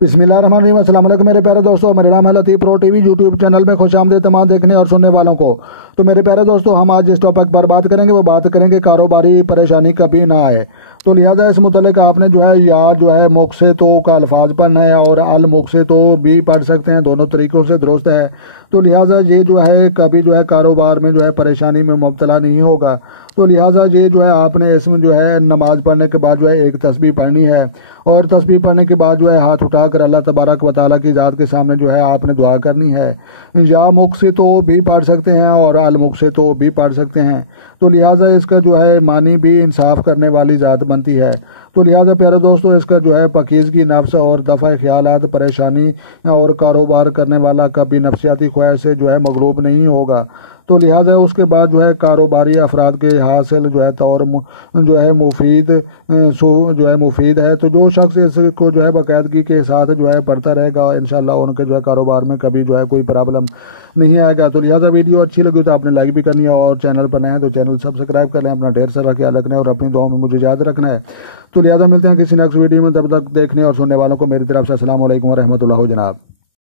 بسم اللہ الرحمن الرحیم۔ السلام علیکم میرے پیارے دوستوں، میرا نام ہے لطیف پرو ٹی وی یوٹیوب چینل میں خوش آمدید تمام دیکھنے اور سننے والوں کو۔ تو میرے پیارے دوستوں، ہم آج جس ٹاپک پر بات کریں گے وہ بات کریں گے کاروباری پریشانی کبھی نہ آئے۔ تو لہٰذا اس متعلق آپ نے یا مقصد کا الفاظ پڑھنا ہے اور المقصد بھی پڑھ سکتے ہیں، دونوں طریقوں سے درست ہے۔ تو لہٰذا یہ کبھی کاروبار میں پریشانی میں مبتلا نہیں ہوگا۔ تو لہٰذا یہ آپ نے اس میں نماز پڑھنے کے بعد ایک تسبیح پڑھنی ہے، اور تسبیح پڑھنے کے بعد ہاتھ اٹھا کر اللہ تبارک و تعالیٰ کی ذات کے سامنے آپ نے دعا کرنی ہے۔ یا مقصد بھی پڑھ سکتے ہیں اور المقصد بھی پڑھ سکتے ہیں۔ تو لہٰذا اس کا معنی بھی انصاف کرنے والی ذات بنتی ہے۔ تو لہٰذا پیارے دوستو، اس کا پاکیزگی نفس اور دفع خیالات پریشانی اور کاروبار کرنے والا کبھی نفسیاتی خواہش سے مغلوب نہیں ہوگا۔ تو لہٰذا اس کے بعد کاروباری افراد کے حاصل طور مفید ہے۔ تو جو شخص اس کو باقاعدگی کے ساتھ پڑھتا رہے گا، انشاءاللہ ان کے کاروبار میں کبھی کوئی پرابلم نہیں آئے گا۔ تو لہٰذا ویڈیو اچھی لگی تو آپ نے لائک بھی کرنی ہے، اور چینل پر نئے ہیں تو چینل سبسکرائب کر لیں۔ اپنا ڈھیر سارا خیال رکھنا ہے اور اپنی دعاؤں میں مجھے یاد رکھنا ہے۔ تو لہٰذا ملتے ہیں کسی نیکسٹ ویڈیو میں، تب تک دیکھنے اور سننے والوں کو میری طرف سے السلام علیکم ورحمۃ اللہ جناب۔